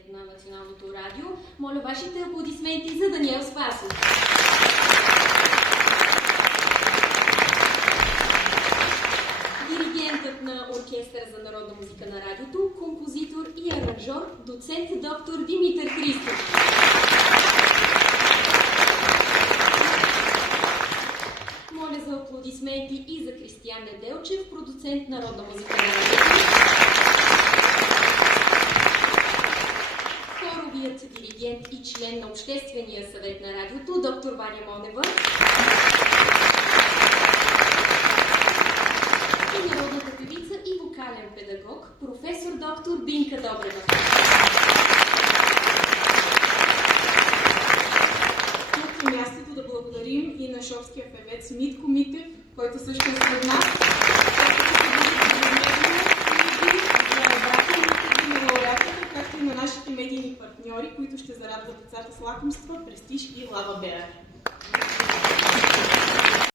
съвет на Националното радио. Моля вашите аплодисменти за Даниел Спасов. Диригентът на Оркестъра за народна музика на радиото, композитор и аранжор, доцент доктор Димитър Христов. Моля за аплодисменти и за Кристиян Неделчев, продуцент народна музика на радиото. Хоровият диригент и член на Обществения съвет на радиото, доктор Ваня Монева. И народната певица и вокален педагог, професор доктор Бинка Добрева. Тук е мястото да благодарим и на шопския певец Митко Митев, който също е сред нас. Както и на нашите медийни партньори, които ще зарадват децата с лакомства, престиж и лава бера.